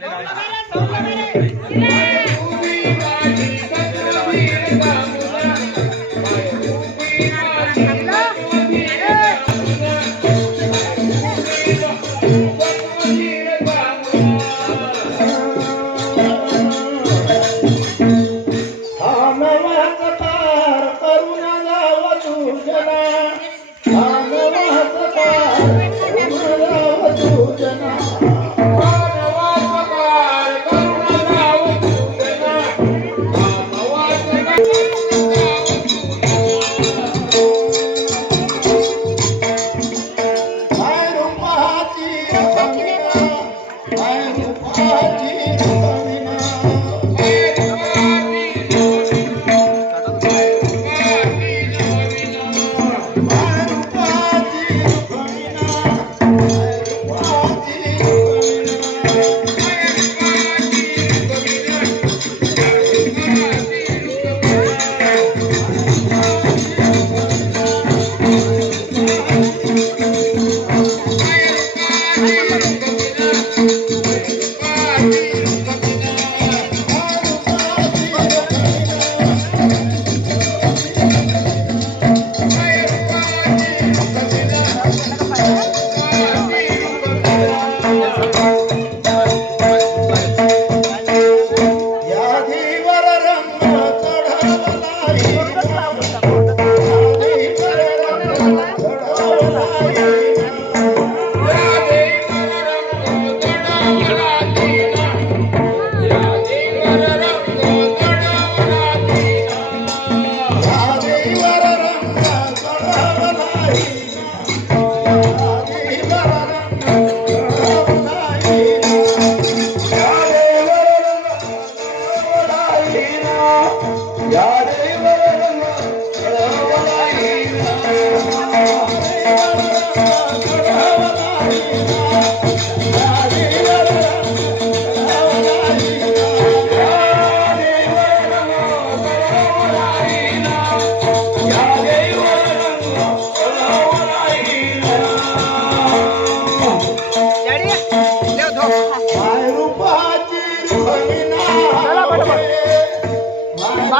Vamos, Palmeiras! Vamos, Palmeiras! Thank you.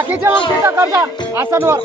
बाकीच्या गोष्टीचा करतात. आसनवर.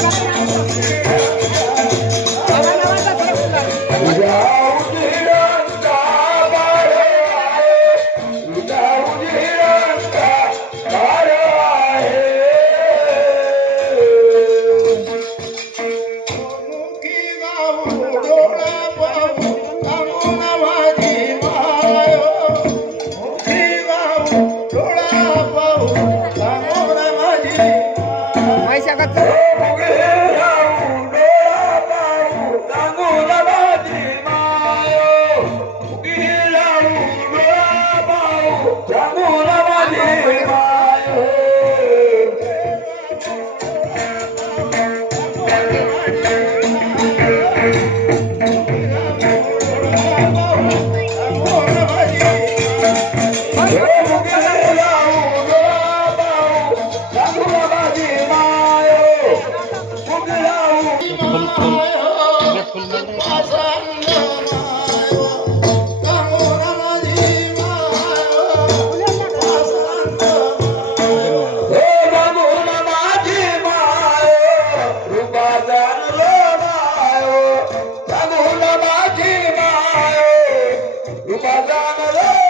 Gracias. प्रभु Amém.